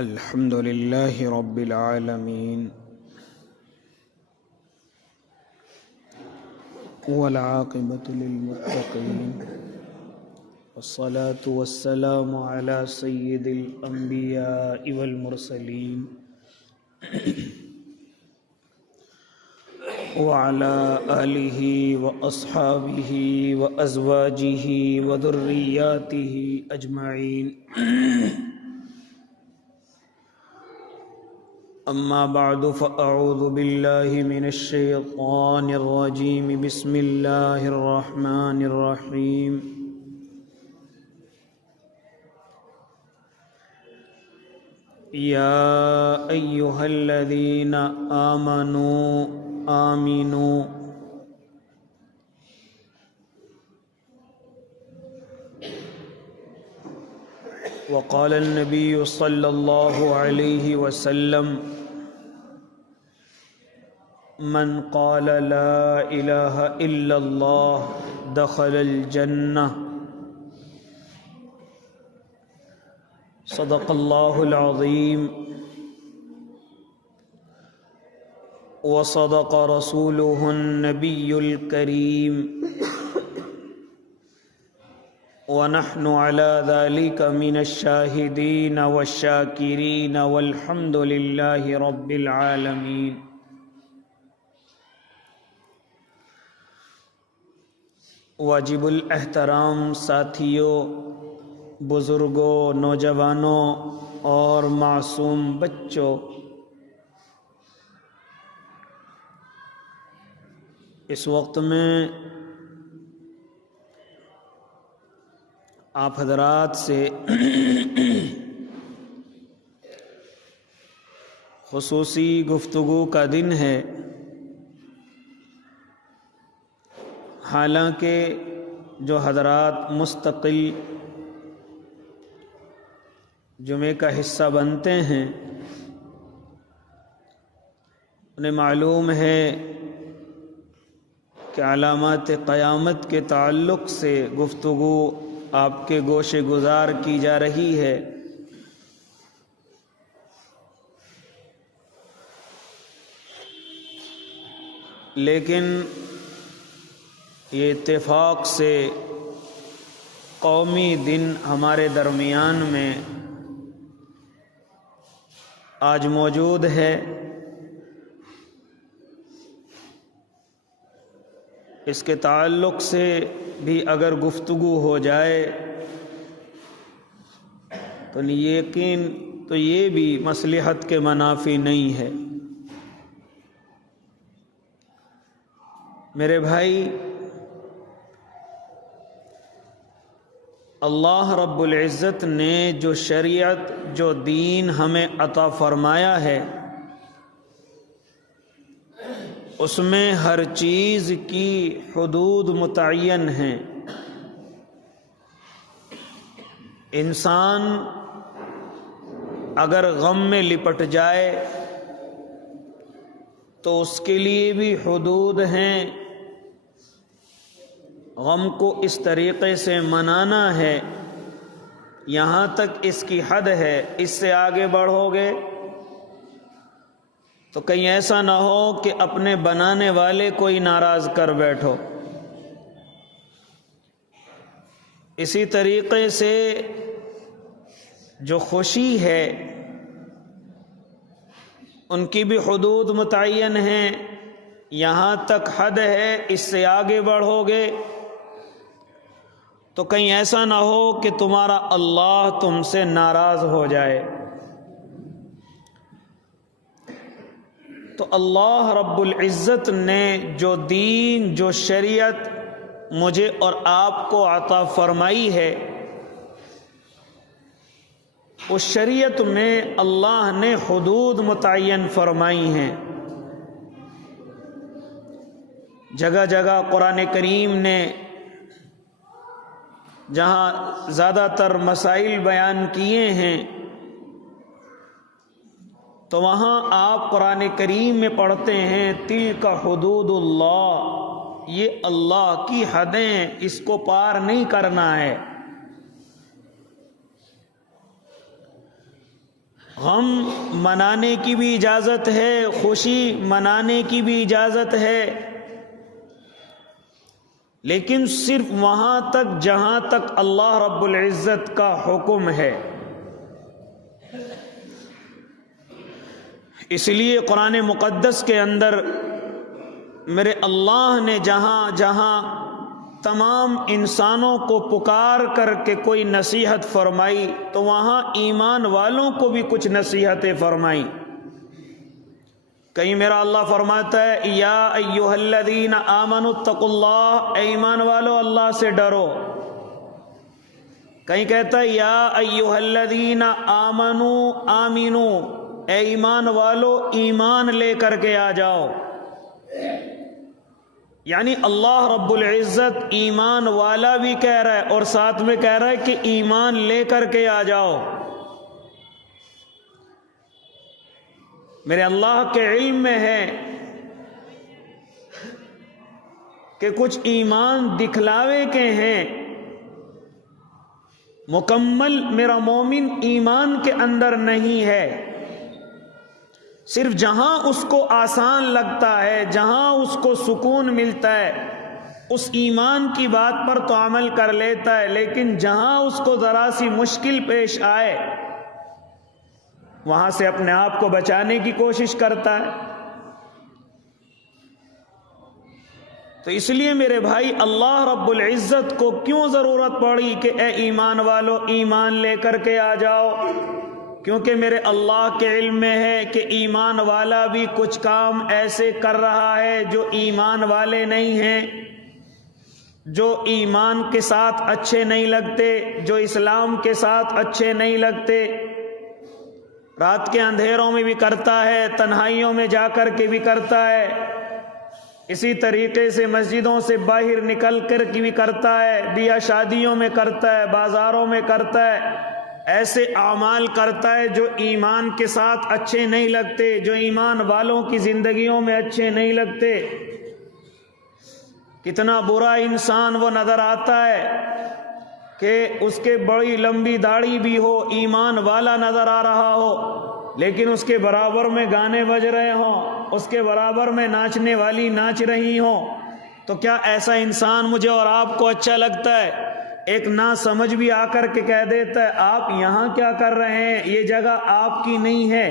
الحمد لله رب العالمين والعاقبة للمتقين والصلاة والسلام على سيد الأنبياء والمرسلين وعلى آله وأصحابه وأزواجه وذرياته أجمعين أما بعد فأعوذ بالله من الشيطان الرجيم بسم الله الرحمن الرحيم يا أيها الذين آمنوا آمنوا وقال النبي صلى الله عليه وسلم من قال لا إله إلا الله دخل الجنة صدق الله العظيم وصدق رسوله النبي الكريم ونحن على ذلك من الشاهدين والشاكرين والحمد لله رب العالمين واجب الاحترام ساتھیوں، بزرگوں، نوجوانوں اور معصوم بچوں، اس وقت میں آپ حضرات سے خصوصی گفتگو کا دن ہے۔ حالانکہ جو حضرات مستقل جمعے کا حصہ بنتے ہیں انہیں معلوم ہے کہ علامات قیامت کے تعلق سے گفتگو آپ کے گوش گزار کی جا رہی ہے، لیکن یہ اتفاق سے قومی دن ہمارے درمیان میں آج موجود ہے۔ اس کے تعلق سے بھی اگر گفتگو ہو جائے تو یقین تو یہ بھی مصلحت کے منافی نہیں ہے۔ میرے بھائی، اللہ رب العزت نے جو شریعت، جو دین ہمیں عطا فرمایا ہے، اس میں ہر چیز کی حدود متعین ہیں۔ انسان اگر غم میں لپٹ جائے تو اس کے لیے بھی حدود ہیں۔ غم کو اس طریقے سے منانا ہے، یہاں تک اس کی حد ہے، اس سے آگے بڑھو گے تو کہیں ایسا نہ ہو کہ اپنے بنانے والے کو ہی ناراض کر بیٹھو۔ اسی طریقے سے جو خوشی ہے ان کی بھی حدود متعین ہیں، یہاں تک حد ہے، اس سے آگے بڑھو گے تو کہیں ایسا نہ ہو کہ تمہارا اللہ تم سے ناراض ہو جائے۔ تو اللہ رب العزت نے جو دین، جو شریعت مجھے اور آپ کو عطا فرمائی ہے، اس شریعت میں اللہ نے حدود متعین فرمائی ہیں۔ جگہ جگہ قرآن کریم نے جہاں زیادہ تر مسائل بیان کیے ہیں تو وہاں آپ قرآن کریم میں پڑھتے ہیں تلک حدود اللہ، یہ اللہ کی حدیں، اس کو پار نہیں کرنا ہے۔ غم منانے کی بھی اجازت ہے، خوشی منانے کی بھی اجازت ہے، لیکن صرف وہاں تک جہاں تک اللہ رب العزت کا حکم ہے۔ اس لیے قرآن مقدس کے اندر میرے اللہ نے جہاں جہاں تمام انسانوں کو پکار کر کے کوئی نصیحت فرمائی تو وہاں ایمان والوں کو بھی کچھ نصیحتیں فرمائی۔ کہیں میرا اللہ فرماتا ہے یا ایھا الذین آمنوا اتقوا اللہ، اے ایمان والو اللہ سے ڈرو۔ کہیں کہتا ہے یا ایھا الذین آمنوا آمنوا، اے ایمان والو ایمان لے کر کے آ جاؤ۔ یعنی اللہ رب العزت ایمان والا بھی کہہ رہا ہے اور ساتھ میں کہہ رہا ہے کہ ایمان لے کر کے آ جاؤ۔ میرے اللہ کے علم میں ہے کہ کچھ ایمان دکھلاوے کے ہیں، مکمل میرا مومن ایمان کے اندر نہیں ہے، صرف جہاں اس کو آسان لگتا ہے، جہاں اس کو سکون ملتا ہے اس ایمان کی بات پر تو عمل کر لیتا ہے، لیکن جہاں اس کو ذرا سی مشکل پیش آئے وہاں سے اپنے آپ کو بچانے کی کوشش کرتا ہے۔ تو اس لیے میرے بھائی اللہ رب العزت کو کیوں ضرورت پڑی کہ اے ایمان والو ایمان لے کر کے آ جاؤ؟ کیونکہ میرے اللہ کے علم میں ہے کہ ایمان والا بھی کچھ کام ایسے کر رہا ہے جو ایمان والے نہیں ہیں، جو ایمان کے ساتھ اچھے نہیں لگتے، جو اسلام کے ساتھ اچھے نہیں لگتے۔ رات کے اندھیروں میں بھی کرتا ہے، تنہائیوں میں جا کر کے بھی کرتا ہے، اسی طریقے سے مسجدوں سے باہر نکل کر کے بھی کرتا ہے، بیاہ شادیوں میں کرتا ہے، بازاروں میں کرتا ہے، ایسے اعمال کرتا ہے جو ایمان کے ساتھ اچھے نہیں لگتے، جو ایمان والوں کی زندگیوں میں اچھے نہیں لگتے۔ کتنا برا انسان وہ نظر آتا ہے کہ اس کے بڑی لمبی داڑھی بھی ہو، ایمان والا نظر آ رہا ہو، لیکن اس کے برابر میں گانے بج رہے ہوں، اس کے برابر میں ناچنے والی ناچ رہی ہوں، تو کیا ایسا انسان مجھے اور آپ کو اچھا لگتا ہے؟ ایک نا سمجھ بھی آ کر کے کہہ دیتا ہے آپ یہاں کیا کر رہے ہیں، یہ جگہ آپ کی نہیں ہے۔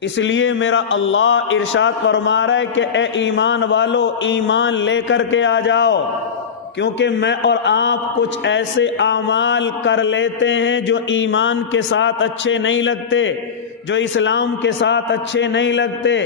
اس لیے میرا اللہ ارشاد فرما رہا ہے کہ اے ایمان والو ایمان لے کر کے آ جاؤ، کیونکہ میں اور آپ کچھ ایسے اعمال کر لیتے ہیں جو ایمان کے ساتھ اچھے نہیں لگتے، جو اسلام کے ساتھ اچھے نہیں لگتے،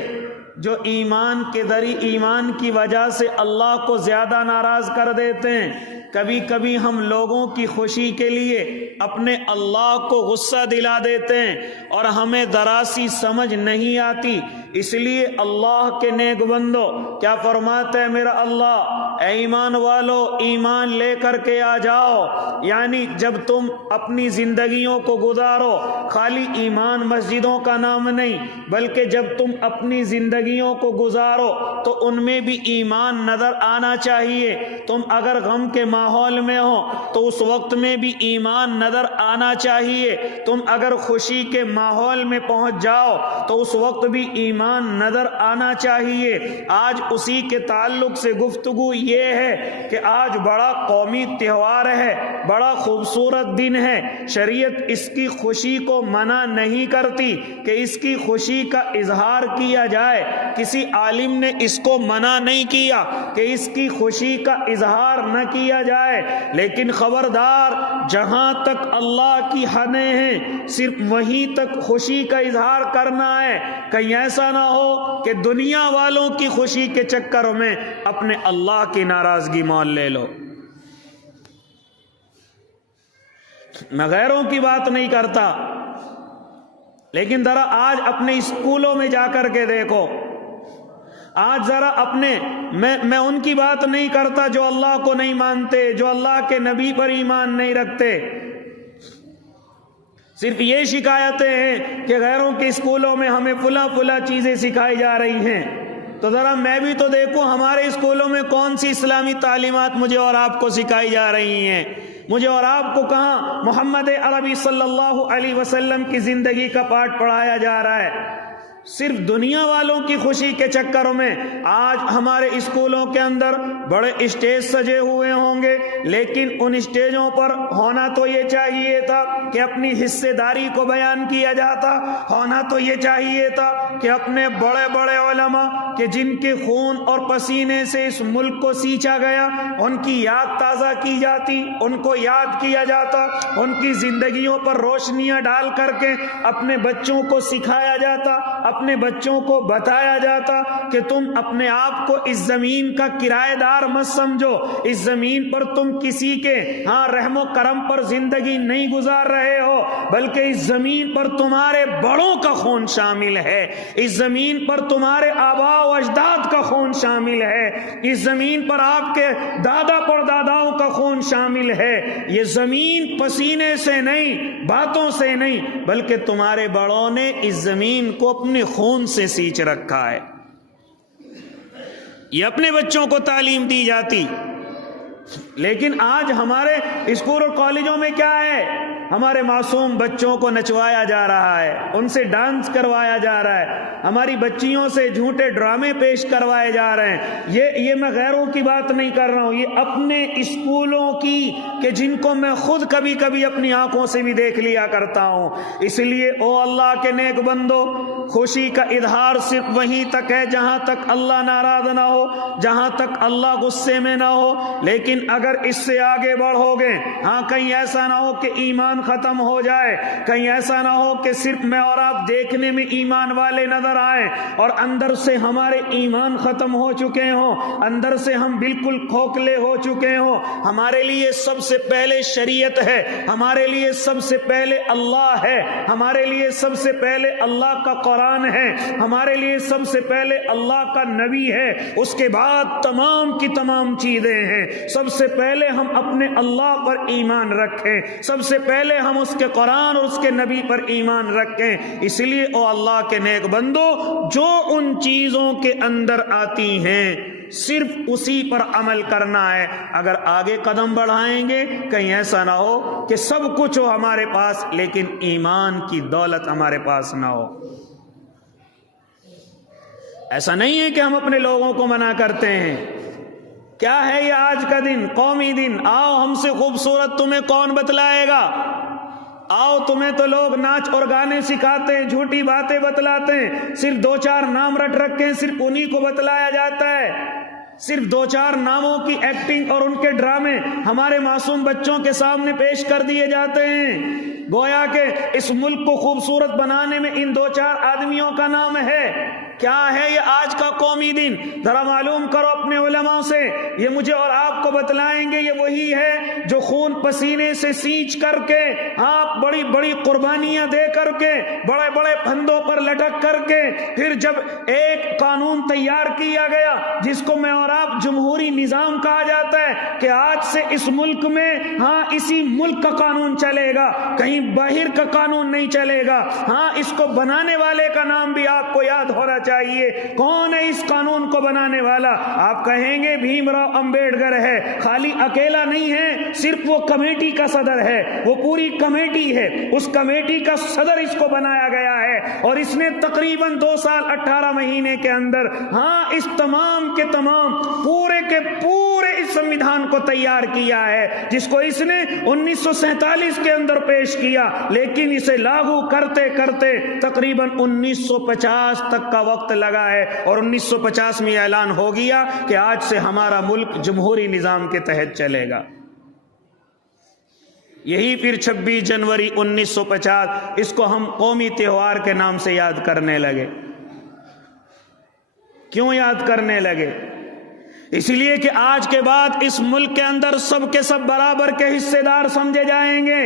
جو ایمان کے ذریعے ایمان کی وجہ سے اللہ کو زیادہ ناراض کر دیتے ہیں۔ کبھی کبھی ہم لوگوں کی خوشی کے لیے اپنے اللہ کو غصہ دلا دیتے ہیں اور ہمیں ذرا سی سمجھ نہیں آتی، اس لیے اللہ کے نیک بندو کیا فرماتا ہے میرا اللہ، اے ایمان والو ایمان لے کر کے آ جاؤ۔ یعنی جب تم اپنی زندگیوں کو گزارو، خالی ایمان مسجدوں کا نام نہیں بلکہ جب تم اپنی زندگیوں کو گزارو تو ان میں بھی ایمان نظر آنا چاہیے۔ تم اگر غم کے ماحول میں ہو تو اس وقت میں بھی ایمان نظر آنا چاہیے، تم اگر خوشی کے ماحول میں پہنچ جاؤ تو اس وقت بھی ایمان نظر آنا چاہیے۔ آج اسی کے تعلق سے گفتگو یہ ہے کہ آج بڑا قومی تہوار ہے، بڑا خوبصورت دن ہے، شریعت اس کی خوشی کو منع نہیں کرتی کہ اس کی خوشی کا اظہار کیا جائے، کسی عالم نے اس کو منع نہیں کیا کہ اس کی خوشی کا اظہار نہ کیا جائے، لیکن خبردار جہاں تک اللہ کی حدیں ہیں صرف وہیں تک خوشی کا اظہار کرنا ہے، کہیں ایسا نہ ہو کہ دنیا والوں کی خوشی کے چکر میں اپنے اللہ کی ناراضگی مول لے لو۔ میں غیروں کی بات نہیں کرتا، لیکن ذرا آج اپنے اسکولوں میں جا کر کے دیکھو، آج ذرا اپنے میں ان کی بات نہیں کرتا جو اللہ کو نہیں مانتے، جو اللہ کے نبی پر ایمان نہیں رکھتے، صرف یہ شکایتیں ہیں کہ غیروں کے اسکولوں میں ہمیں فلاں چیزیں سکھائی جا رہی ہیں، تو ذرا میں بھی تو دیکھوں ہمارے اسکولوں میں کون سی اسلامی تعلیمات مجھے اور آپ کو سکھائی جا رہی ہیں۔ مجھے اور آپ کو کہاں محمد عربی صلی اللہ علیہ وسلم کی زندگی کا پاٹھ پڑھایا جا رہا ہے؟ صرف دنیا والوں کی خوشی کے چکروں میں آج ہمارے اسکولوں کے اندر بڑے اسٹیج سجے ہوئے ہوں گے، لیکن ان اسٹیجوں پر ہونا تو یہ چاہیے تھا کہ اپنی حصے داری کو بیان کیا جاتا، ہونا تو یہ چاہیے تھا کہ اپنے بڑے بڑے علماء کہ جن کے خون اور پسینے سے اس ملک کو سینچا گیا، ان کی یاد تازہ کی جاتی، ان کو یاد کیا جاتا، ان کی زندگیوں پر روشنیاں ڈال کر کے اپنے بچوں کو سکھایا جاتا، اپنے بچوں کو بتایا جاتا کہ تم اپنے آپ کو اس زمین کا کرایہ دار مت سمجھو، اس زمین پر تم کسی کے رحم و کرم پر زندگی نہیں گزار رہے ہو، بلکہ اس زمین پر تمہارے بڑوں کا خون شامل ہے، اس زمین پر تمہارے آباء و اجداد کا خون شامل ہے، اس زمین پر آپ کے دادا پرداداؤں کا خون شامل ہے۔ یہ زمین پسینے سے نہیں، باتوں سے نہیں، بلکہ تمہارے بڑوں نے اس زمین کو اپنے خون سے سینچ رکھا ہے۔ یہ اپنے بچوں کو تعلیم دی جاتی، لیکن آج ہمارے اسکول اور کالجوں میں کیا ہے؟ ہمارے معصوم بچوں کو نچوایا جا رہا ہے، ان سے ڈانس کروایا جا رہا ہے، ہماری بچیوں سے جھوٹے ڈرامے پیش کروائے جا رہے ہیں۔ یہ میں غیروں کی بات نہیں کر رہا ہوں، یہ اپنے اسکولوں کی کہ جن کو میں خود کبھی کبھی اپنی آنکھوں سے بھی دیکھ لیا کرتا ہوں۔ اس لیے او اللہ کے نیک بندو، خوشی کا اظہار صرف وہیں تک ہے جہاں تک اللہ ناراض نہ ہو، جہاں تک اللہ غصے میں نہ ہو، لیکن اگر اس سے آگے بڑھو گے، کہیں ایسا نہ ہو کہ ایمان ختم ہو جائے، کہیں ایسا نہ ہو کہ صرف میں اور آپ دیکھنے میں ایمان والے نظر آئیں اور اندر سے ہمارے ایمان ختم ہو چکے ہوں، اندر سے ہم بالکل کھوکھلے ہو چکے ہوں۔ ہمارے لیے سب سے پہلے شریعت ہے، ہمارے لیے سب سے پہلے اللہ ہے، ہمارے لیے سب سے پہلے اللہ کا قرآن ہے، ہمارے لیے سب سے پہلے اللہ کا نبی ہے، اس کے بعد تمام کی تمام چیزیں ہیں۔ سب سے پہلے ہم اپنے اللہ پر ایمان رکھیں، سب سے پہلے ہم اس کے قرآن اور اس کے نبی پر ایمان رکھیں۔ اس لیے او اللہ کے نیک بندو، جو ان چیزوں کے اندر آتی ہیں صرف اسی پر عمل کرنا ہے۔ اگر آگے قدم بڑھائیں گے کہیں ایسا نہ ہو کہ سب کچھ ہو ہمارے پاس لیکن ایمان کی دولت ہمارے پاس نہ ہو۔ ایسا نہیں ہے کہ ہم اپنے لوگوں کو منع کرتے ہیں۔ کیا ہے یہ آج کا دن؟ قومی دن۔ آؤ ہم سے خوبصورت تمہیں کون بتلائے گا؟ آؤ تمہیں تو لوگ ناچ اور گانے سکھاتے ہیں، جھوٹی باتیں بتلاتے ہیں، صرف دو چار نام رٹ رکھے ہیں، صرف انہی کو بتلایا جاتا ہے، صرف دو چار ناموں کی ایکٹنگ اور ان کے ڈرامے ہمارے معصوم بچوں کے سامنے پیش کر دیے جاتے ہیں، گویا کہ اس ملک کو خوبصورت بنانے میں ان دو چار آدمیوں کا نام ہے۔ کیا ہے یہ آج کا قومی دن؟ ذرا معلوم کرو اپنے علماء سے، یہ مجھے اور آپ کو بتلائیں گے یہ وہی ہے جو خون پسینے سے سینچ کر کے، آپ بڑی بڑی قربانیاں دے کر کے، بڑے بڑے پھندوں پر لٹک کر کے، پھر جب ایک قانون تیار کیا گیا جس کو میں اور آپ جمہوری نظام کہا جاتا ہے کہ آج سے اس ملک میں اسی ملک کا قانون چلے گا، کہیں باہر کا قانون نہیں چلے گا۔ اس کو بنانے والے کا نام بھی آپ کو یاد ہونا چاہیے۔ کون ہے اس قانون کو بنانے والا؟ آپ کہیں گے بھیم راؤ امبیڈکر ہے۔ خالی اکیلا نہیں ہے، صرف وہ کمیٹی کا صدر ہے، وہ پوری کمیٹی ہے، اس کمیٹی کا صدر اس کو بنایا گیا ہے، اور اس نے تقریباً 2 سال 18 مہینے کے اندر اس تمام کے تمام پورے کے پورے اس سمویدھان کو تیار کیا ہے، جس کو اس نے 1947 کے اندر پیش کیا، لیکن اسے لاگو کرتے کرتے تقریباً 1950 تک کا وقت لگا ہے، اور 1950 میں اعلان ہو گیا کہ آج سے ہمارا ملک جمہوری نظام کے تحت چلے گا۔ یہی پھر 26 جنوری 1950 اس کو ہم قومی تہوار کے نام سے یاد کرنے لگے۔ کیوں یاد کرنے لگے؟ اس لیے کہ آج کے بعد اس ملک کے اندر سب کے سب برابر کے حصے دار سمجھے جائیں گے،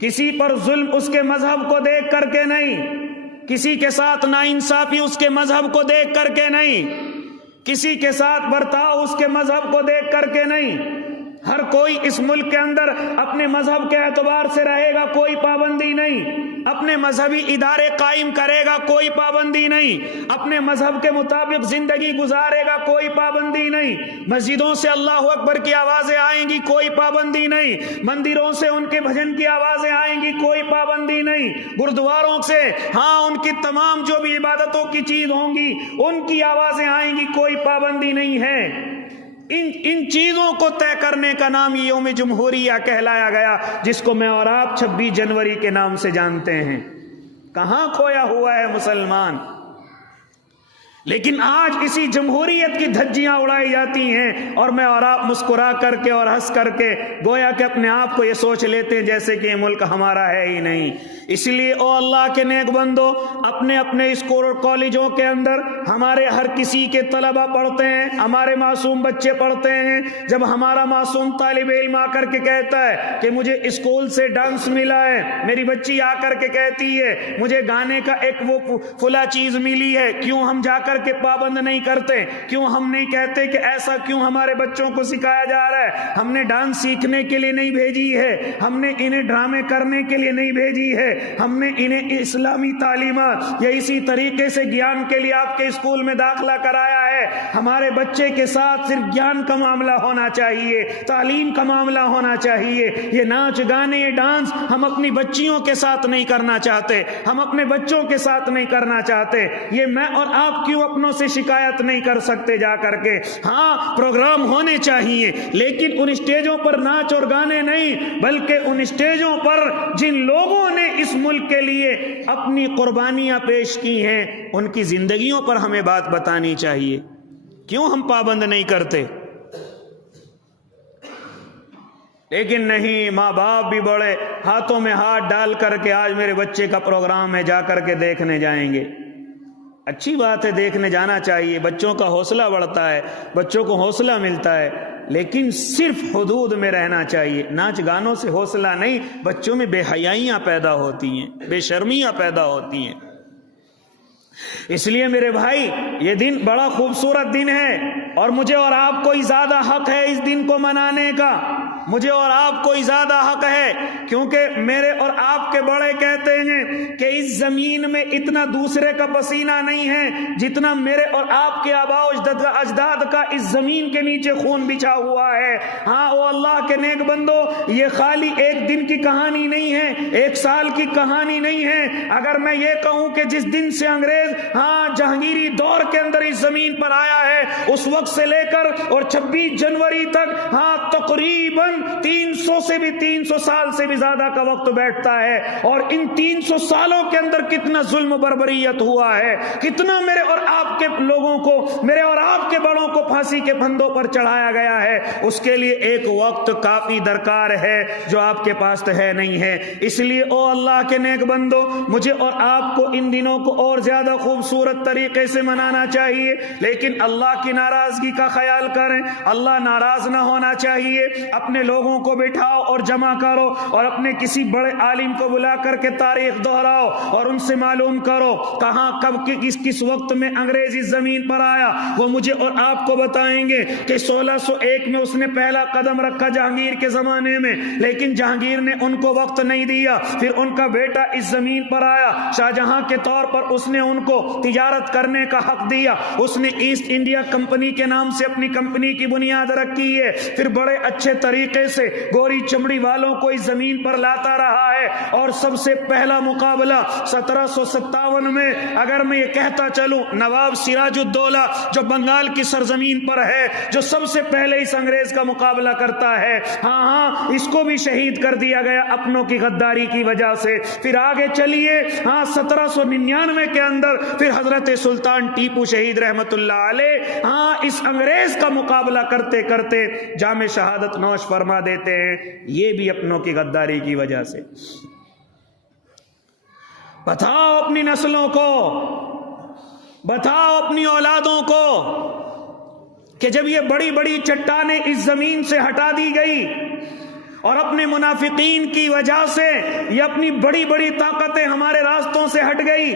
کسی پر ظلم اس کے مذہب کو دیکھ کر کے نہیں، کسی کے ساتھ ناانصافی اس کے مذہب کو دیکھ کر کے نہیں، کسی کے ساتھ برتاؤ اس کے مذہب کو دیکھ کر کے نہیں۔ ہر کوئی اس ملک کے اندر اپنے مذہب کے اعتبار سے رہے گا، کوئی پابندی پابندی نہیں، اپنے مذہبی ادارے قائم کرے گا کوئی پابندی نہیں، اپنے مذہب کے مطابق زندگی گزارے گا کوئی پابندی نہیں، مسجدوں سے اللہ اکبر کی آوازیں آئیں گی کوئی پابندی نہیں، مندروں سے ان کے بھجن کی آوازیں آئیں گی کوئی پابندی نہیں، گردواروں سے ان کی تمام جو بھی عبادتوں کی چیز ہوں گی ان کی آوازیں آئیں گی کوئی پابندی نہیں ہے۔ ان چیزوں کو طے کرنے کا نام یوم جمہوریہ کہلایا گیا، جس کو میں اور آپ 26 جنوری کے نام سے جانتے ہیں۔ کہاں کھویا ہوا ہے مسلمان؟ لیکن آج اسی جمہوریت کی دھجیاں اڑائی جاتی ہیں اور میں اور آپ مسکرا کر کے اور ہنس کر کے گویا کہ اپنے آپ کو یہ سوچ لیتے ہیں جیسے کہ یہ ملک ہمارا ہے ہی نہیں۔ اس لیے او اللہ کے نیک بندو، اپنے اپنے اسکول اور کالجوں کے اندر ہمارے ہر کسی کے طلبہ پڑھتے ہیں، ہمارے معصوم بچے پڑھتے ہیں۔ جب ہمارا معصوم طالب علم آ کر کے کہتا ہے کہ مجھے اسکول سے ڈانس ملا ہے، میری بچی آ کر کے کہتی ہے مجھے گانے کا ایک وہ فلاں چیز ملی ہے، کیوں ہم جا کر کے پابند نہیں کرتے؟ کیوں ہم نہیں کہتے کہ ایسا کیوں ہمارے بچوں کو سکھایا جا رہا ہے؟ ہم نے ڈانس سیکھنے کے لیے نہیں بھیجی ہے، ہم نے انہیں ڈرامے کرنے کے لیے نہیں بھیجی ہے، ہم نے انہیں اسلامی تعلیمات یا اسی طریقے سے گیان کے لیے آپ کے اسکول میں داخلہ کرایا ہے۔ ہمارے بچے کے ساتھ صرف گیان کا معاملہ ہونا چاہیے، تعلیم کا معاملہ ہونا چاہیے۔ یہ ناچ گانے، یہ ڈانس ہم اپنی بچیوں کے ساتھ نہیں کرنا چاہتے، ہم اپنے بچوں کے ساتھ نہیں کرنا چاہتے۔ یہ میں اور آپ کیوں اپنوں سے شکایت نہیں کر سکتے جا کر کے؟ پروگرام ہونے چاہیے، لیکن ان اسٹیجوں پر ناچ اور گانے نہیں، بلکہ ان اسٹیجوں پر جن لوگوں نے اس ملک کے لیے اپنی قربانیاں پیش کی ہیں ان کی زندگیوں پر ہمیں بات بتانی چاہیے۔ کیوں ہم پابند نہیں کرتے؟ لیکن نہیں، ماں باپ بھی بڑے ہاتھوں میں ہاتھ ڈال کر کے آج میرے بچے کا پروگرام ہے، جا کر کے دیکھنے جائیں گے۔ اچھی بات ہے، دیکھنے جانا چاہیے، بچوں کا حوصلہ بڑھتا ہے، بچوں کو حوصلہ ملتا ہے، لیکن صرف حدود میں رہنا چاہیے۔ ناچ گانوں سے حوصلہ نہیں، بچوں میں بے حیائیاں پیدا ہوتی ہیں، بے شرمیاں پیدا ہوتی ہیں۔ اس لیے میرے بھائی، یہ دن بڑا خوبصورت دن ہے اور مجھے اور آپ کو زیادہ حق ہے اس دن کو منانے کا، مجھے اور آپ کو زیادہ حق ہے، کیونکہ میرے اور آپ کے بڑے کہتے ہیں کہ اس زمین میں اتنا دوسرے کا پسینہ نہیں ہے جتنا میرے اور آپ کے آباء و اجداد کا اس زمین کے نیچے خون بچھا ہوا ہے۔ او اللہ کے نیک بندو، یہ خالی ایک دن کی کہانی نہیں ہے، ایک سال کی کہانی نہیں ہے۔ اگر میں یہ کہوں کہ جس دن سے انگریز جہانگیری دور کے اندر اس زمین پر آیا ہے، اس وقت سے لے کر اور 26 جنوری تک تقریباً 300 سال سے بھی زیادہ کا وقت بیٹھتا ہے، اور ان 300 سالوں کے اندر کتنا ظلم و بربریت ہوا ہے، کتنا میرے اور آپ کے لوگوں کو، میرے اور آپ کے بڑوں کو پھانسی کے پھندوں پر چڑھایا گیا ہے۔ اس کے لیے ایک وقت کافی درکار ہے جو آپ کے پاس تو ہے نہیں ہے۔ اس لیے او اللہ کے نیک بندو، مجھے اور آپ کو ان دنوں کو اور زیادہ خوبصورت طریقے سے منانا چاہیے، لیکن اللہ کی ناراضگی کا خیال کریں، اللہ ناراض نہ ہونا چاہیے۔ اپنے لوگوں کو بٹھاؤ اور جمع کرو اور اپنے کسی بڑے عالم کو بلا کر کے تاریخ دہراؤ اور ان سے معلوم کرو کہاں کب کس وقت میں انگریز اس زمین پر آیا۔ وہ مجھے اور آپ کو بتائیں گے کہ 1601 میں اس نے پہلا قدم رکھا جہانگیر کے زمانے میں، لیکن جہانگیر نے ان کو وقت نہیں دیا۔ پھر ان کا بیٹا اس زمین پر آیا، شاہ جہاں کے طور پر اس نے ان کو تجارت کرنے کا حق دیا، اس نے ایسٹ انڈیا کمپنی کے نام سے اپنی کمپنی کی بنیاد رکھی ہے، پھر بڑے اچھے طریقے سے گوری چمڑی والوں کو اس زمین پر لاتا رہا ہے، اور سب سے پہلا مقابلہ 1757 میں اگر میں یہ کہتا چلوں، نواب سراج الدولہ جو بنگال کی سرزمین پر ہے، جو سب سے پہلے اس انگریز کا مقابلہ کرتا ہے، اس کو بھی شہید کر دیا گیا اپنوں کی غداری کی وجہ سے۔ پھر آگے چلیے 1799 کے اندر پھر حضرت سلطان ٹیپو شہید رحمت اللہ علیہ اس انگریز کا مقابلہ کرتے کرتے جام شہادت نوش فرما دیتے ہیں، یہ بھی اپنوں کی غداری کی وجہ سے۔ بتاؤ اپنی نسلوں کو، بتاؤ اپنی اولادوں کو کہ جب یہ بڑی بڑی چٹانیں اس زمین سے ہٹا دی گئی اور اپنے منافقین کی وجہ سے یہ اپنی بڑی بڑی طاقتیں ہمارے راستوں سے ہٹ گئی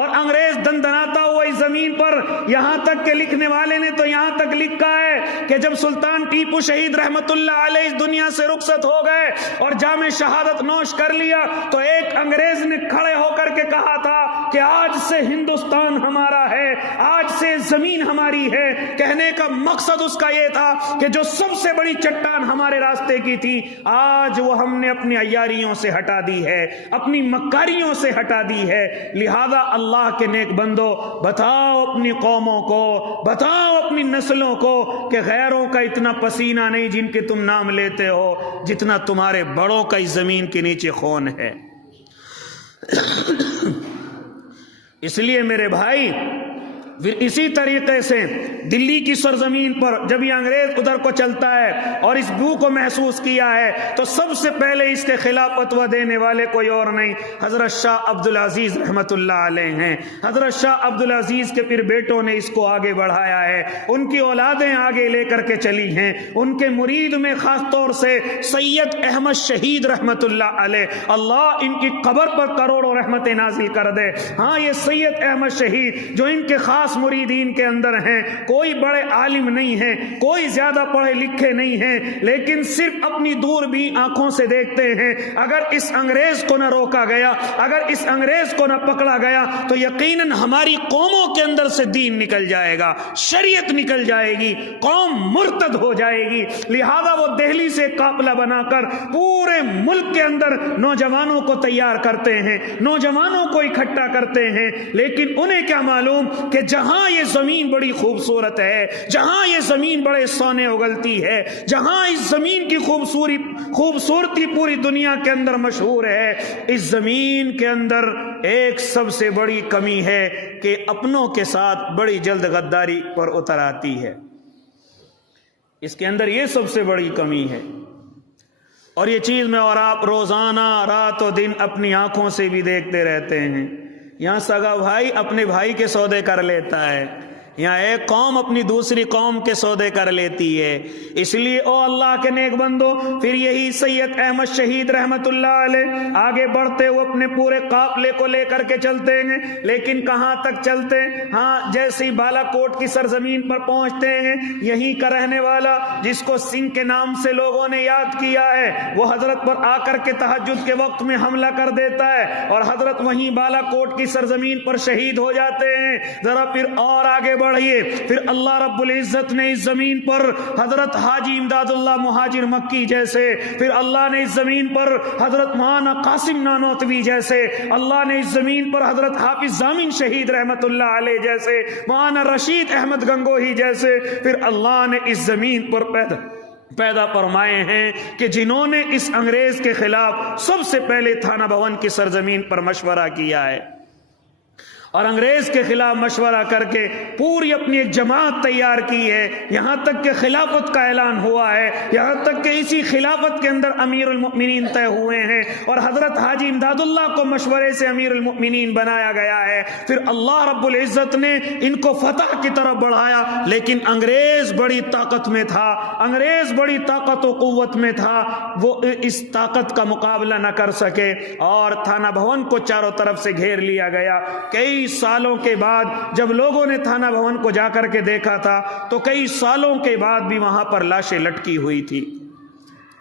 اور انگریز دندناتا ہوا اس زمین پر، یہاں تک کہ لکھنے والے نے تو یہاں تک لکھا ہے کہ جب سلطان ٹیپو شہید رحمت اللہ علیہ اس دنیا سے رخصت ہو گئے اور جام شہادت نوش کر لیا تو ایک انگریز نے کھڑے ہو کر کے کہا تھا کہ آج سے ہندوستان ہمارا ہے، آج سے زمین ہماری ہے۔ کہنے کا مقصد اس کا یہ تھا کہ جو سب سے بڑی چٹان ہمارے راستے کی تھی آج وہ ہم نے اپنی عیاریوں سے ہٹا دی ہے، اپنی مکاریوں سے ہٹا دی ہے۔ لہذا اللہ کے نیک بندو، بتاؤ اپنی قوموں کو، بتاؤ اپنی نسلوں کو کہ غیروں کا اتنا پسینہ نہیں جن کے تم نام لیتے ہو جتنا تمہارے بڑوں کا اس زمین کے نیچے خون ہے۔ اس لیے میرے بھائی، پھر اسی طریقے سے دلی کی سرزمین پر جب یہ انگریز ادھر کو چلتا ہے اور اس بو کو محسوس کیا ہے تو سب سے پہلے اس کے خلاف فتویٰ دینے والے کوئی اور نہیں، حضرت شاہ عبدالعزیز رحمت اللہ علیہ ہیں۔ حضرت شاہ عبدالعزیز کے پھر بیٹوں نے اس کو آگے بڑھایا ہے، ان کی اولادیں آگے لے کر کے چلی ہیں۔ ان کے مرید میں خاص طور سے سید احمد شہید رحمت اللہ علیہ، اللہ ان کی قبر پر کروڑوں رحمتیں نازل کر دے۔ ہاں، یہ سید احمد شہید جو ان کے خاص مریدین کے اندر ہیں، کوئی بڑے عالم نہیں ہیں، کوئی زیادہ پڑھے لکھے نہیں ہیں، لیکن صرف اپنی دوربین آنکھوں سے دیکھتے ہیں اگر اس انگریز کو نہ روکا گیا، اگر اس انگریز کو نہ پکڑا گیا تو یقیناً ہماری قوموں کے اندر سے دین نکل جائے گا، شریعت نکل جائے گی، قوم مرتد ہو جائے گی۔ لہذا وہ دہلی سے قافلہ بنا کر پورے ملک کے اندر نوجوانوں کو تیار کرتے ہیں، نوجوانوں کو اکٹھا کرتے ہیں، لیکن انہیں کیا معلوم کہ جہاں یہ زمین بڑی خوبصورت ہے، جہاں یہ زمین بڑے سونے اگلتی ہے، جہاں اس زمین کی خوبصورتی پوری دنیا کے اندر مشہور ہے، اس زمین کے اندر ایک سب سے بڑی کمی ہے کہ اپنوں کے ساتھ بڑی جلد غداری پر اتر آتی ہے۔ اس کے اندر یہ سب سے بڑی کمی ہے، اور یہ چیز میں اور آپ روزانہ رات و دن اپنی آنکھوں سے بھی دیکھتے رہتے ہیں۔ یہاں سگا بھائی اپنے بھائی کے سودے کر لیتا ہے، یہاں ایک قوم اپنی دوسری قوم کے سودے کر لیتی ہے۔ اس لیے او اللہ کے نیک بندو، پھر یہی سید احمد شہید رحمت اللہ علیہ آگے بڑھتے ہوئے اپنے پورے قافلے کو لے کر کے چلتے ہیں، لیکن کہاں تک چلتے؟ ہاں، جیسے ہی بالا کوٹ کی سرزمین پر پہنچتے ہیں، یہیں کا رہنے والا جس کو سنگھ کے نام سے لوگوں نے یاد کیا ہے، وہ حضرت پر آ کر کے تہجد کے وقت میں حملہ کر دیتا ہے اور حضرت وہیں بالا کوٹ کی سرزمین پر شہید ہو جاتے ہیں۔ ذرا پھر اور آگے بڑھیے، پھر اللہ رب العزت نے اس زمین پر حضرت حاجی امداد اللہ مہاجر مکی جیسے، پھر اللہ نے اس زمین پر حضرت مولانا قاسم نانوتوی جیسے، اللہ نے اس زمین پر حضرت حافظ ضامن شہید رحمت اللہ علیہ جیسے، مولانا رشید احمد گنگوہی جیسے، پھر اللہ نے اس زمین پر پیدا فرمائے ہیں کہ جنہوں نے اس انگریز کے خلاف سب سے پہلے تھانہ بھون کی سرزمین پر مشورہ کیا ہے، اور انگریز کے خلاف مشورہ کر کے پوری اپنی ایک جماعت تیار کی ہے، یہاں تک کہ خلافت کا اعلان ہوا ہے، یہاں تک کہ اسی خلافت کے اندر امیر المؤمنین طے ہوئے ہیں، اور حضرت حاجی امداد اللہ کو مشورے سے امیر المؤمنین بنایا گیا ہے۔ پھر اللہ رب العزت نے ان کو فتح کی طرف بڑھایا، لیکن انگریز بڑی طاقت میں تھا، انگریز بڑی طاقت و قوت میں تھا، وہ اس طاقت کا مقابلہ نہ کر سکے اور تھانہ بھون کو چاروں طرف سے گھیر لیا گیا۔ کئی سالوں کے بعد جب لوگوں نے تھانہ بھون کو جا کر کے دیکھا تھا تو کئی سالوں کے بعد بھی وہاں پر لاشیں لٹکی ہوئی تھی،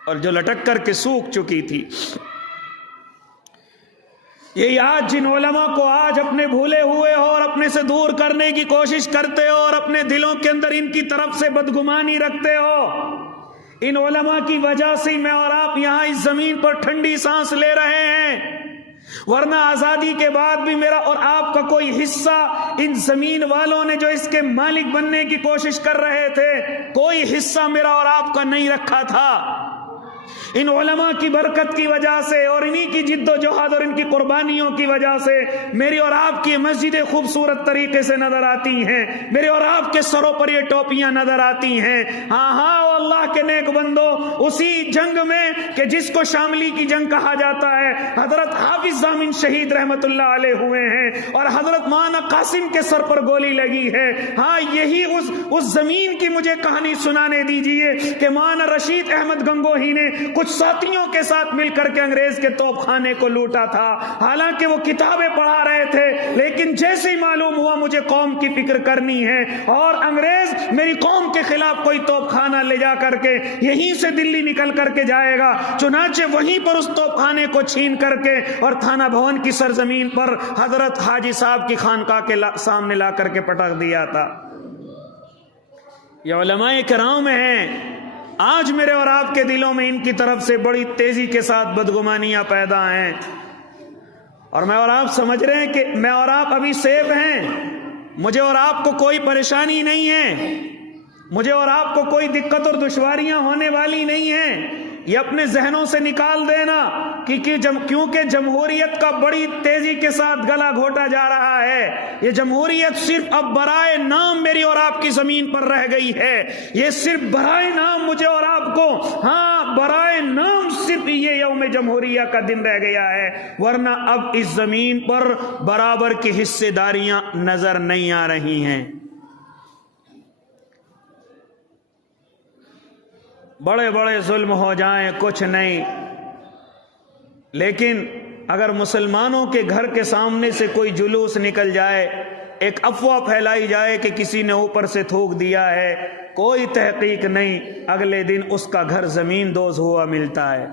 اور جو لٹک کر کے سوکھ چکی تھی۔ یہ آج جن علماء کو آج اپنے بھولے ہوئے ہو اور اپنے سے دور کرنے کی کوشش کرتے ہو اور اپنے دلوں کے اندر ان کی طرف سے بدگمانی رکھتے ہو، ان علماء کی وجہ سے میں اور آپ یہاں اس زمین پر ٹھنڈی سانس لے رہے ہیں، ورنہ آزادی کے بعد بھی میرا اور آپ کا کوئی حصہ ان زمین والوں نے جو اس کے مالک بننے کی کوشش کر رہے تھے، کوئی حصہ میرا اور آپ کا نہیں رکھا تھا۔ ان علماء کی برکت کی وجہ سے اور انہی کی جد و جہاد اور ان کی قربانیوں کی وجہ سے میری اور آپ کی مسجدیں خوبصورت طریقے سے نظر آتی ہیں، میرے اور آپ کے سروں پر یہ ٹوپیاں نظر آتی ہیں۔ ہاں ہاں اللہ کے نیک بندو، اسی جنگ میں کہ جس کو شاملی کی جنگ کہا جاتا ہے، حضرت حافظ ضامن شہید رحمت اللہ علیہ ہوئے ہیں اور حضرت مولانا قاسم کے سر پر گولی لگی ہے۔ ہاں یہی اس زمین کی مجھے کہانی سنانے دیجئے کہ مولانا رشید احمد گنگوہی نے کچھ ساتھیوں کے ساتھ مل کر کے انگریز کے توپ خانے کو لوٹا تھا، حالانکہ وہ کتابیں پڑھا رہے تھے، لیکن جیسے ہی معلوم ہوا مجھے قوم کی فکر کرنی ہے اور انگریز میری قوم کے خلاف کوئی توپ خانہ لے جا کر کے یہیں سے دلی نکل کر کے جائے گا، چنانچہ وہیں پر اس توپ خانے کو چھین کر کے اور تھانہ بھون کی سرزمین پر حضرت حاجی صاحب کی خانقاہ کے سامنے لا کر کے پٹک دیا تھا۔ یہ علماء کرام ہیں، آج میرے اور آپ کے دلوں میں ان کی طرف سے بڑی تیزی کے ساتھ بدگمانیاں پیدا ہیں، اور میں اور آپ سمجھ رہے ہیں کہ میں اور آپ ابھی سیف ہیں، مجھے اور آپ کو کوئی پریشانی نہیں ہے، مجھے اور آپ کو کوئی دقت اور دشواریاں ہونے والی نہیں ہیں۔ یہ اپنے ذہنوں سے نکال دینا کیونکہ جمہوریت کا بڑی تیزی کے ساتھ گلا گھوٹا جا رہا ہے۔ یہ جمہوریت صرف اب برائے نام میری اور آپ کی زمین پر رہ گئی ہے، یہ صرف برائے نام مجھے اور آپ کو، ہاں برائے نام صرف یہ یوم جمہوریہ کا دن رہ گیا ہے، ورنہ اب اس زمین پر برابر کی حصے داریاں نظر نہیں آ رہی ہیں۔ بڑے بڑے ظلم ہو جائیں کچھ نہیں، لیکن اگر مسلمانوں کے گھر کے سامنے سے کوئی جلوس نکل جائے، ایک افواہ پھیلائی جائے کہ کسی نے اوپر سے تھوک دیا ہے، کوئی تحقیق نہیں، اگلے دن اس کا گھر زمین دوز ہوا ملتا ہے۔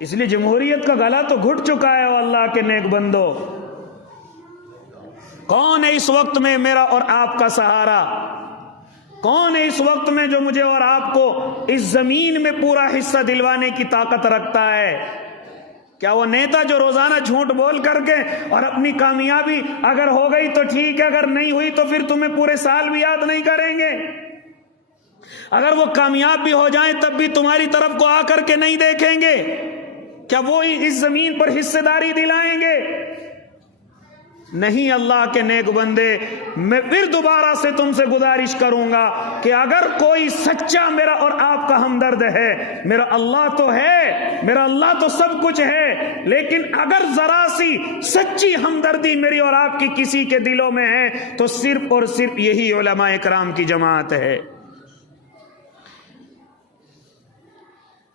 اس لیے جمہوریت کا گلا تو گھٹ چکا ہے۔ اللہ کے نیک بندو، کون ہے اس وقت میں میرا اور آپ کا سہارا؟ کون ہے اس وقت میں جو مجھے اور آپ کو اس زمین میں پورا حصہ دلوانے کی طاقت رکھتا ہے؟ کیا وہ نیتا جو روزانہ جھوٹ بول کر کے اور اپنی کامیابی اگر ہو گئی تو ٹھیک ہے، اگر نہیں ہوئی تو پھر تمہیں پورے سال بھی یاد نہیں کریں گے؟ اگر وہ کامیاب بھی ہو جائیں تب بھی تمہاری طرف کو آ کر کے نہیں دیکھیں گے؟ کیا وہ اس زمین پر حصے داری دلائیں گے؟ نہیں۔ اللہ کے نیک بندے، میں پھر دوبارہ سے تم سے گزارش کروں گا کہ اگر کوئی سچا میرا اور آپ کا ہمدرد ہے، میرا اللہ تو ہے، میرا اللہ تو سب کچھ ہے، لیکن اگر ذرا سی سچی ہمدردی میری اور آپ کی کسی کے دلوں میں ہے تو صرف اور صرف یہی علماء کرام کی جماعت ہے۔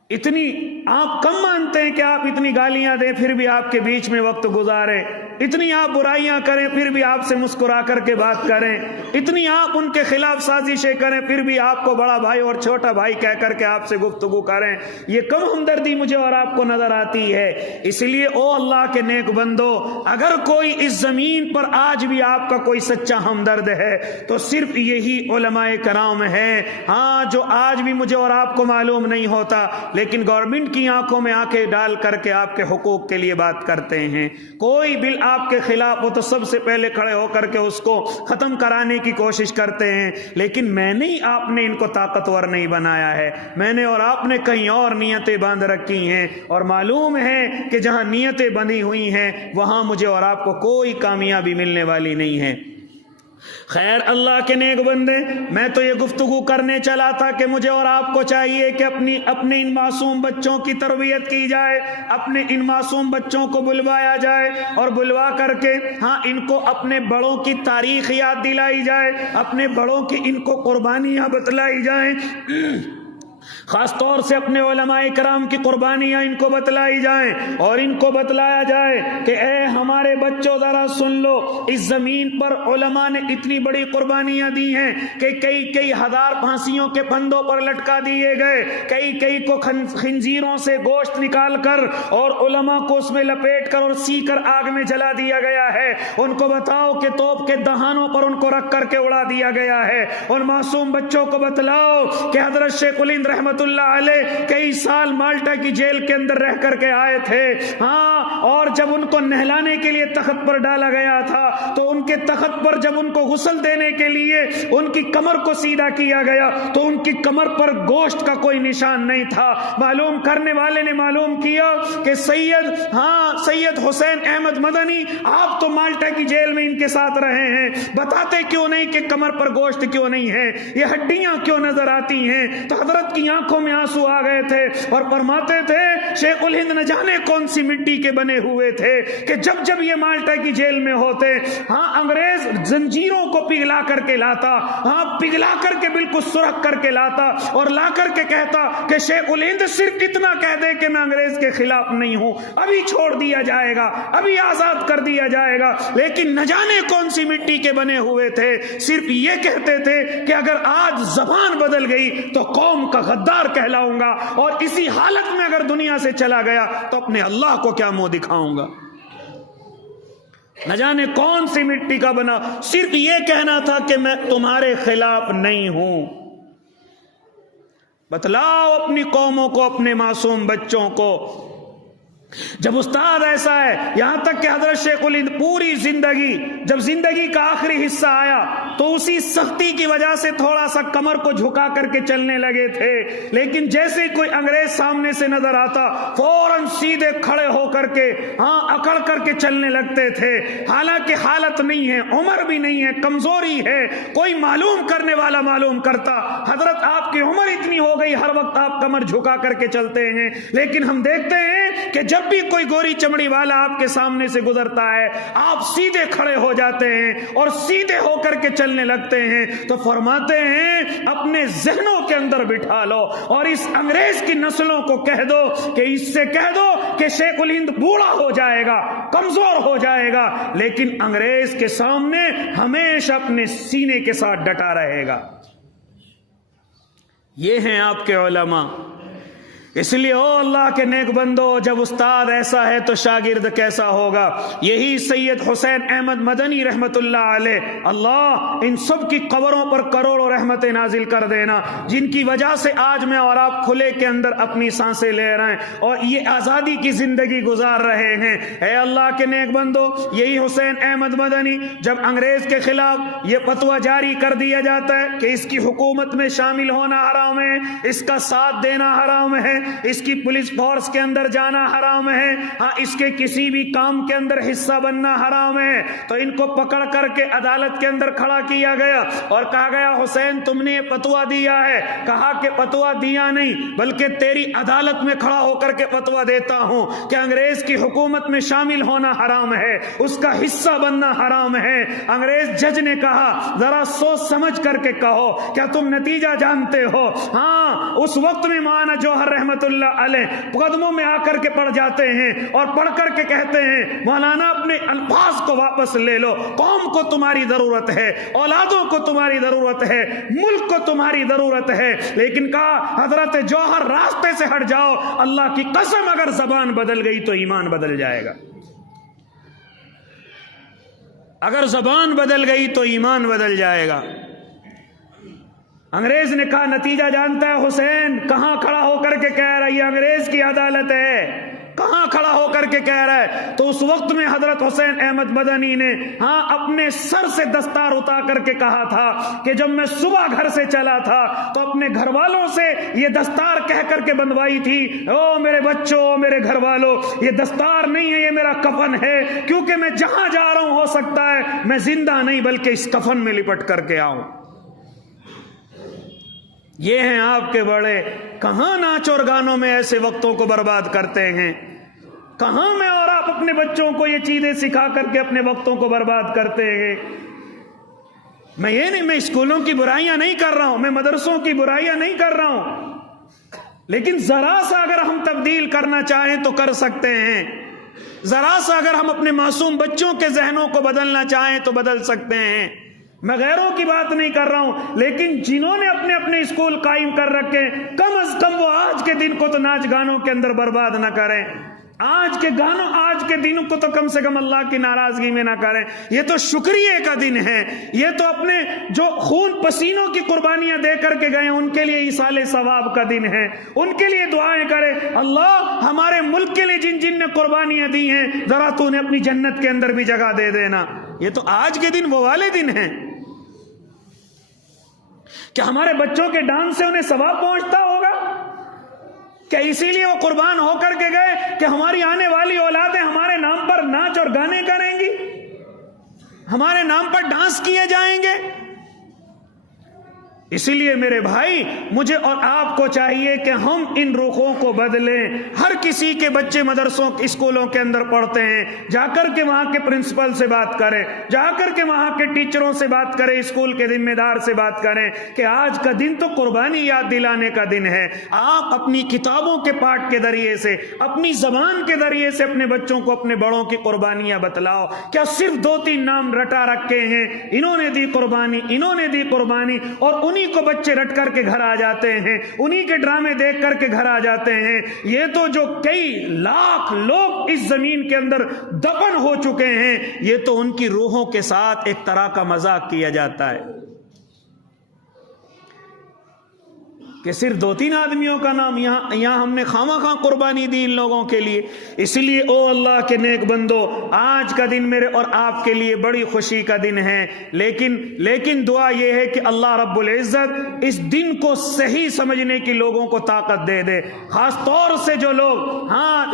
اتنی آپ کم مانتے ہیں کہ آپ اتنی گالیاں دیں پھر بھی آپ کے بیچ میں وقت گزاریں، اتنی آپ برائیاں کریں پھر بھی آپ سے مسکرا کر کے بات کریں، اتنی آپ ان کے خلاف سازشیں کریں پھر بھی آپ کو بڑا بھائی اور چھوٹا بھائی کہہ کر کے آپ سے گفتگو کریں، یہ کم ہمدردی مجھے اور آپ کو نظر آتی ہے۔ اس لیے او اللہ کے نیک بندو، اگر کوئی اس زمین پر آج بھی آپ کا کوئی سچا ہمدرد ہے تو صرف یہی علماء کرام ہیں، ہاں جو آج بھی مجھے اور آپ کو معلوم نہیں ہوتا لیکن گورنمنٹ کی آنکھوں میں آنکھیں ڈال کر کے آپ کے حقوق کے لیے بات کرتے ہیں۔ کوئی بل آپ کے خلاف ہو تو سب سے پہلے کھڑے ہو کر کے اس کو ختم کرانے کی کوشش کرتے ہیں، لیکن میں نہیں، آپ نے ان کو طاقتور نہیں بنایا ہے، میں نے اور آپ نے کہیں اور نیتیں باندھ رکھی ہیں، اور معلوم ہے کہ جہاں نیتیں بندھی ہوئی ہیں وہاں مجھے اور آپ کو کوئی کامیابی ملنے والی نہیں ہے۔ خیر اللہ کے نیک بندے، میں تو یہ گفتگو کرنے چلا تھا کہ مجھے اور آپ کو چاہیے کہ اپنے ان معصوم بچوں کی تربیت کی جائے، اپنے ان معصوم بچوں کو بلوایا جائے اور بلوا کر کے ہاں ان کو اپنے بڑوں کی تاریخ یاد دلائی جائے، اپنے بڑوں کی ان کو قربانیاں بتلائی جائیں، خاص طور سے اپنے علماء کرام کی قربانیاں ان کو بتلائی جائیں، اور ان کو بتلایا جائے کہ اے ہمارے بچوں ذرا سن لو، اس زمین پر علماء نے اتنی بڑی قربانیاں دی ہیں کہ کئی ہزار پھانسیوں کے پھندوں پر لٹکا دیے گئے، کئی کو خنزیروں سے گوشت نکال کر اور علماء کو اس میں لپیٹ کر اور سی کر آگ میں جلا دیا گیا ہے، ان کو بتاؤ کہ توپ کے دہانوں پر ان کو رکھ کر کے اڑا دیا گیا ہے، ان معصوم بچوں کو بتلاؤ کہ حضرت شیخ الہند رحمت اللہ علیہ کئی سال مالٹا کی جیل کے اندر رہ کر کے آئے تھے، ہاں، اور جب ان کو نہلانے کے لیے تخت پر ڈالا گیا تھا تو ان کے تخت پر جب ان کو غسل دینے کے لیے ان کی کمر کو سیدھا کیا گیا تو ان کی کمر پر گوشت کا کوئی نشان نہیں تھا۔ معلوم کرنے والے نے معلوم کیا کہ سید حسین احمد مدنی آپ تو مالٹا کی جیل میں ان کے ساتھ رہے ہیں، بتاتے کیوں نہیں کہ کمر پر گوشت کیوں نہیں ہے، یہ ہڈیاں کیوں نظر آتی ہیں؟ تو حضرت کی آنکھوں میں آنسو آ گئے تھے اور فرماتے تھے شیخ الہند نہ جانے کون سی مٹی کے بندے بنے ہوئے تھے کہ جب جب یہ مالٹا کی جیل میں ہوتے انگریز زنجیروں کو پگھلا کر کے لاتا، پگھلا کر کے بالکل سرخ کر کے لاتا اور لا کر کے کہتا کہ شیخ الہند صرف اتنا کہہ دے کہ میں انگریز کے خلاف نہیں ہوں، ابھی چھوڑ دیا جائے گا، ابھی آزاد کر دیا جائے گا۔ لیکن نہ جانے کون سی مٹی کے بنے ہوئے تھے، صرف یہ کہتے تھے کہ اگر آج زبان بدل گئی تو قوم کا غدار کہلاؤں گا، اور اسی حالت میں اگر دنیا سے چلا گیا تو اپنے اللہ کو کیا منہ دکھاؤں گا۔ نہ جانے کون سی مٹی کا بنا، صرف یہ کہنا تھا کہ میں تمہارے خلاف نہیں ہوں۔ بتلاؤ اپنی قوموں کو، اپنے معصوم بچوں کو۔ جب استاد ایسا ہے، یہاں تک کہ حضرت شیخ الہند پوری زندگی، جب زندگی کا آخری حصہ آیا تو اسی سختی کی وجہ سے تھوڑا سا کمر کو جھکا کر کے چلنے لگے تھے، لیکن جیسے ہی کوئی انگریز سامنے سے نظر آتا فوراً سیدھے کھڑے ہو کر کے اکڑ کر کے چلنے لگتے تھے۔ حالانکہ حالت نہیں ہے، عمر بھی نہیں ہے، کمزوری ہے، کوئی معلوم کرنے والا معلوم کرتا حضرت آپ کی عمر اتنی ہو گئی، ہر وقت آپ کمر جھکا کر کے چلتے ہیں۔ لیکن ہم دیکھتے ہیں کہ جب بھی کوئی گوری چمڑی والا آپ کے سامنے سے گزرتا ہے، آپ سیدھے کھڑے ہو جاتے ہیں اور سیدھے ہو کر کے چلنے لگتے ہیں۔ تو فرماتے ہیں اپنے ذہنوں کے اندر بٹھا لو اور اس انگریز کی نسلوں کو کہہ دو کہ اس سے کہہ دو کہ شیخ الہند بوڑھا ہو جائے گا، کمزور ہو جائے گا، لیکن انگریز کے سامنے ہمیشہ اپنے سینے کے ساتھ ڈٹا رہے گا۔ یہ ہیں آپ کے علماء۔ اس لیے او اللہ کے نیک بندو، جب استاد ایسا ہے تو شاگرد کیسا ہوگا؟ یہی سید حسین احمد مدنی رحمت اللہ علیہ، اللہ ان سب کی قبروں پر کروڑوں رحمتیں نازل کر دینا، جن کی وجہ سے آج میں اور آپ کھلے کے اندر اپنی سانسیں لے رہے ہیں اور یہ آزادی کی زندگی گزار رہے ہیں۔ اے اللہ کے نیک بندو، یہی حسین احمد مدنی جب انگریز کے خلاف یہ فتویٰ جاری کر دیا جاتا ہے کہ اس کی حکومت میں شامل ہونا حرام ہے، اس کا ساتھ دینا حرام ہے، اس کی پولیس فورس کے اندر جانا حرام ہے، اس کے کسی بھی کام کے اندر حصہ بننا حرام ہے، تو ان کو پکڑ کر کے عدالت کے اندر کھڑا کیا گیا اور کہا گیا حسین تم نے یہ فتویٰ دیا ہے۔ کہا کہ فتویٰ دیا نہیں، بلکہ تیری عدالت میں کھڑا ہو کر کے فتویٰ دیتا ہوں کہ انگریز کی حکومت میں شامل ہونا حرام ہے، اس کا حصہ بننا حرام ہے۔ انگریز جج نے کہا ذرا سوچ سمجھ کر کے کہو، کیا تم نتیجہ جانتے ہو؟ اس وقت میں مولانا جوہر رحمت اللہ علیہ قدموں میں آ کر کے پڑھ جاتے ہیں اور پڑھ کر کے کہتے ہیں مولانا اپنے الفاظ کو واپس لے لو، قوم کو تمہاری ضرورت ہے، اولادوں کو تمہاری ضرورت ہے، ملک کو تمہاری ضرورت ہے، لیکن کہا حضرت جوہر راستے سے ہٹ جاؤ، اللہ کی قسم اگر زبان بدل گئی تو ایمان بدل جائے گا، اگر زبان بدل گئی تو ایمان بدل جائے گا۔ انگریز نے کہا نتیجہ جانتا ہے حسین؟ کہاں کھڑا ہو کر کے کہہ رہا ہے؟ یہ انگریز کی عدالت ہے، کہاں کھڑا ہو کر کے کہہ رہا ہے؟ تو اس وقت میں حضرت حسین احمد مدنی نے اپنے سر سے دستار اتار کر کے کہا تھا کہ جب میں صبح گھر سے چلا تھا تو اپنے گھر والوں سے یہ دستار کہہ کر کے بندوائی تھی، او میرے بچوں، میرے گھر والوں، یہ دستار نہیں ہے، یہ میرا کفن ہے، کیونکہ میں جہاں جا رہا ہوں ہو سکتا ہے میں زندہ نہیں بلکہ اس کفن میں لپٹ کر کے آؤں۔ یہ ہیں آپ کے بڑے، کہاں ناچ اور گانوں میں ایسے وقتوں کو برباد کرتے ہیں، کہاں میں اور آپ اپنے بچوں کو یہ چیزیں سکھا کر کے اپنے وقتوں کو برباد کرتے ہیں۔ میں اسکولوں کی برائیاں نہیں کر رہا ہوں، میں مدرسوں کی برائیاں نہیں کر رہا ہوں، لیکن ذرا سا اگر ہم تبدیل کرنا چاہیں تو کر سکتے ہیں، ذرا سا اگر ہم اپنے معصوم بچوں کے ذہنوں کو بدلنا چاہیں تو بدل سکتے ہیں۔ میں غیروں کی بات نہیں کر رہا ہوں، لیکن جنہوں نے اپنے اپنے اسکول قائم کر رکھے کم از کم وہ آج کے دن کو تو ناچ گانوں کے اندر برباد نہ کریں، آج کے دنوں کو تو کم سے کم اللہ کی ناراضگی میں نہ کریں۔ یہ تو شکریہ کا دن ہے، یہ تو اپنے جو خون پسینوں کی قربانیاں دے کر کے گئے ان کے لیے ایصال ثواب کا دن ہے، ان کے لیے دعائیں کریں اللہ ہمارے ملک کے لیے جن جن نے قربانیاں دی ہیں ذرا تو انہیں اپنی جنت کے اندر بھی جگہ دے دینا۔ یہ تو آج کے دن وہ والے دن ہیں۔ کیا ہمارے بچوں کے ڈانس سے انہیں ثواب پہنچتا ہوگا؟ کیا اسی لیے وہ قربان ہو کر کے گئے کہ ہماری آنے والی اولادیں ہمارے نام پر ناچ اور گانے کریں گی، ہمارے نام پر ڈانس کیے جائیں گے؟ اسی لیے میرے بھائی مجھے اور آپ کو چاہیے کہ ہم ان رخوں کو بدلیں۔ ہر کسی کے بچے مدرسوں اسکولوں کے اندر پڑھتے ہیں، جا کر کے وہاں کے پرنسپل سے بات کریں، جا کر کے وہاں کے ٹیچروں سے بات کریں، اسکول کے ذمہ دار سے بات کریں کہ آج کا دن تو قربانی یاد دلانے کا دن ہے۔ آپ اپنی کتابوں کے پاٹ کے ذریعے سے، اپنی زبان کے ذریعے سے اپنے بچوں کو اپنے بڑوں کی قربانیاں بتلاؤ۔ کیا صرف 2-3 نام رٹا رکھے ہیں، انہوں نے دی قربانی، انہوں نے دی قربانی، اور انہی کو بچے رٹ کر کے گھر آ جاتے ہیں، انہی کے ڈرامے دیکھ کر کے گھر آ جاتے ہیں۔ یہ تو جو کئی لاکھ لوگ اس زمین کے اندر دفن ہو چکے ہیں، یہ تو ان کی روحوں کے ساتھ ایک طرح کا مذاق کیا جاتا ہے کہ صرف 2-3 آدمیوں کا نام یہاں ہم نے خواہ خواہ قربانی دی ان لوگوں کے لیے۔ اس لیے او اللہ کے نیک بندو، آج کا دن میرے اور آپ کے لیے بڑی خوشی کا دن ہے، لیکن دعا یہ ہے کہ اللہ رب العزت اس دن کو صحیح سمجھنے کی لوگوں کو طاقت دے دے۔ خاص طور سے جو لوگ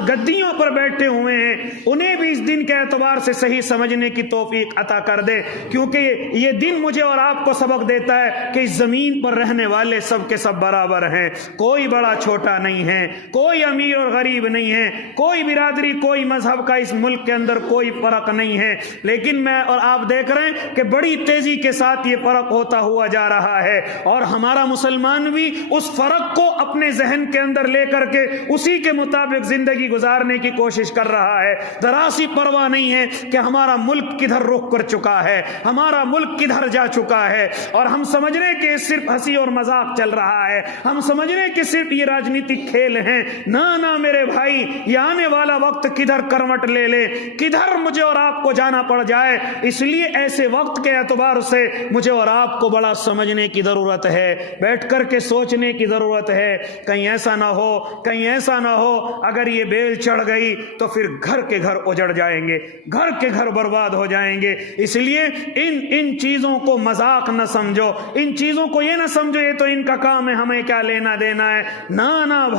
گدیوں پر بیٹھے ہوئے ہیں، انہیں بھی اس دن کے اعتبار سے صحیح سمجھنے کی توفیق عطا کر دے، کیونکہ یہ دن مجھے اور آپ کو سبق دیتا ہے کہ اس زمین پر رہنے والے سب کے سب برابر ہیں، کوئی بڑا چھوٹا نہیں ہے، کوئی امیر اور غریب نہیں ہے، کوئی برادری کوئی مذہب کا اس ملک کے اندر کوئی فرق نہیں ہے۔ لیکن میں اور آپ دیکھ رہے ہیں کہ بڑی تیزی کے ساتھ یہ فرق ہوتا ہوا جا رہا ہے، اور ہمارا مسلمان بھی اس فرق کو اپنے ذہن کے اندر لے کر کے اسی کے مطابق زندگی گزارنے کی کوشش کر رہا ہے۔ ذرا سی پرواہ نہیں ہے کہ ہمارا ملک کدھر رخ کر چکا ہے، ہمارا ملک کدھر جا چکا ہے، اور ہم سمجھ رہے کہ صرف ہنسی اور مذاق چل رہا ہے، ہم سمجھ رہے کہ صرف یہ راجنیتک کھیل ہیں۔ نہ میرے بھائی، یہ آنے والا وقت کدھر کروٹ لے لے، کدھر مجھے اور آپ کو جانا پڑ جائے۔ اس لیے ایسے وقت کے اعتبار سے مجھے اور آپ کو بڑا سمجھنے کی ضرورت ہے، بیٹھ کر کے سوچنے کی ضرورت ہے۔ کہیں ایسا نہ ہو اگر یہ بیل چڑھ گئی تو پھر گھر کے گھر اجڑ جائیں گے، گھر کے گھر برباد ہو جائیں گے۔ اس لیے ان چیزوں کو مذاق نہ سمجھو، ان چیزوں کو یہ نہ سمجھو یہ تو ان کا کام ہے، ہمیں کیا لینا دینا ہے۔ نہ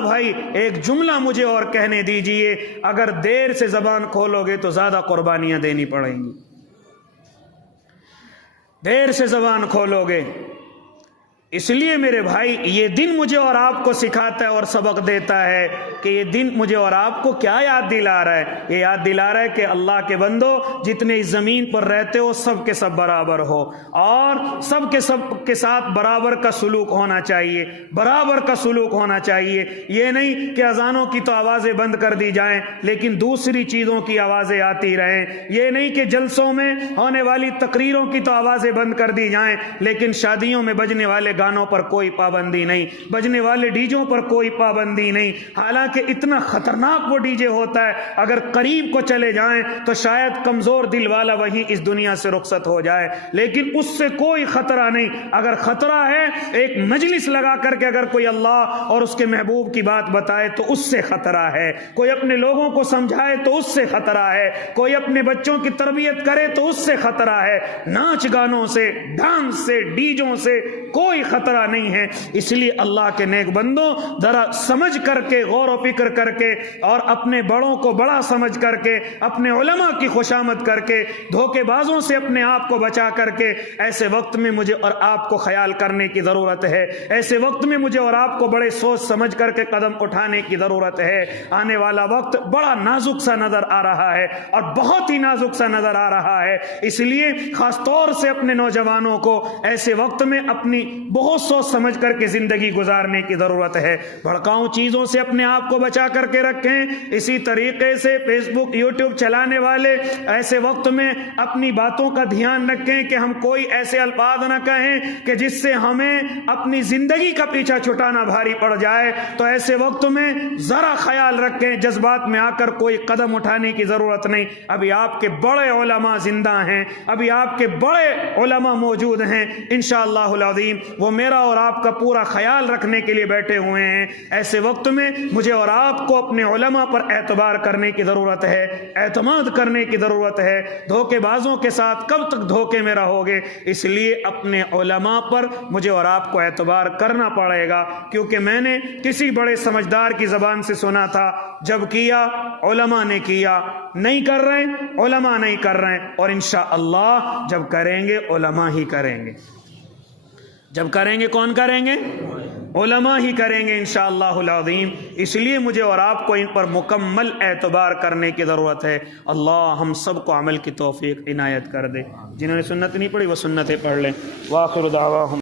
بھائی، ایک جملہ مجھے اور کہنے دیجئے، اگر دیر سے زبان کھولو گے تو زیادہ قربانیاں دینی پڑیں گی۔ دیر سے زبان کھولو گے۔ اس لیے میرے بھائی، یہ دن مجھے اور آپ کو سکھاتا ہے اور سبق دیتا ہے کہ یہ دن مجھے اور آپ کو کیا یاد دلا رہا ہے؟ یہ یاد دلا رہا ہے کہ اللہ کے بندو، جتنے اس زمین پر رہتے ہو سب کے سب برابر ہو، اور سب کے ساتھ برابر کا سلوک ہونا چاہیے، برابر کا سلوک ہونا چاہیے۔ یہ نہیں کہ اذانوں کی تو آوازیں بند کر دی جائیں لیکن دوسری چیزوں کی آوازیں آتی رہیں، یہ نہیں کہ جلسوں میں ہونے والی تقریروں کی تو آوازیں بند کر دی جائیں لیکن شادیوں میں بجنے والے گانوں پر کوئی پابندی نہیں، بجنے والے ڈیجوں پر کوئی پابندی نہیں۔ حالانکہ اتنا خطرناک وہ ڈیجے ہوتا ہے، اگر قریب کو چلے جائیں تو شاید کمزور دل والا وہیں اس دنیا سے رخصت ہو جائے، لیکن اس سے کوئی خطرہ نہیں۔ اگر خطرہ ہے، ایک مجلس لگا کر کے اگر کوئی اللہ اور اس کے محبوب کی بات بتائے تو اس سے خطرہ ہے، کوئی اپنے لوگوں کو سمجھائے تو اس سے خطرہ ہے، کوئی اپنے بچوں کی تربیت کرے تو اس سے خطرہ ہے۔ ناچ گانوں سے، ڈانس سے، ڈیجوں سے کوئی خطرہ نہیں ہے۔ اس لیے اللہ کے نیک بندوں، ذرا سمجھ کر کے، غور و فکر کر کے، اور اپنے بڑوں کو بڑا سمجھ کر کے، اپنے علماء کی خوشامد کر کے، دھوکے بازوں سے اپنے آپ کو بچا کر کے، ایسے وقت میں مجھے اور آپ کو خیال کرنے کی ضرورت ہے۔ ایسے وقت میں مجھے اور آپ کو بڑے سوچ سمجھ کر کے قدم اٹھانے کی ضرورت ہے۔ آنے والا وقت بڑا نازک سا نظر آ رہا ہے، اور بہت ہی نازک سا نظر آ رہا ہے۔ اس لیے خاص طور سے اپنے نوجوانوں کو ایسے وقت میں اپنی بہت سوچ سمجھ کر کے زندگی گزارنے کی ضرورت ہے۔ بھڑکاؤ چیزوں سے اپنے آپ کو بچا کر کے رکھیں۔ اسی طریقے سے فیس بک، یوٹیوب چلانے والے ایسے وقت میں اپنی باتوں کا دھیان رکھیں کہ ہم کوئی ایسے الفاظ نہ کہیں کہ جس سے ہمیں اپنی زندگی کا پیچھا چھٹانا بھاری پڑ جائے۔ تو ایسے وقت میں ذرا خیال رکھیں، جذبات میں آ کر کوئی قدم اٹھانے کی ضرورت نہیں۔ ابھی آپ کے بڑے علماء زندہ ہیں، ابھی آپ کے بڑے علماء موجود ہیں، انشاءاللہ العظیم وہ میرا اور آپ کا پورا خیال رکھنے کے لیے بیٹھے ہوئے ہیں۔ ایسے وقت میں مجھے اور آپ کو اپنے علماء پر اعتبار کرنے کی ضرورت ہے، اعتماد کرنے کی ضرورت ہے۔ دھوکے بازوں کے ساتھ کب تک دھوکے میں رہو گے؟ اس لیے اپنے علماء پر مجھے اور آپ کو اعتبار کرنا پڑے گا، کیونکہ میں نے کسی بڑے سمجھدار کی زبان سے سنا تھا، جب کیا علماء نے کیا، نہیں کر رہے علماء نہیں کر رہے، اور انشاءاللہ جب کریں گے علماء ہی کریں گے۔ جب کریں گے کون کریں گے؟ علماء ہی کریں گے انشاءاللہ العظیم۔ اس لیے مجھے اور آپ کو ان پر مکمل اعتبار کرنے کی ضرورت ہے۔ اللہ ہم سب کو عمل کی توفیق عنایت کر دے۔ جنہوں نے سنت نہیں پڑھی وہ سنتیں پڑھ لیں۔ وآخر دعواہم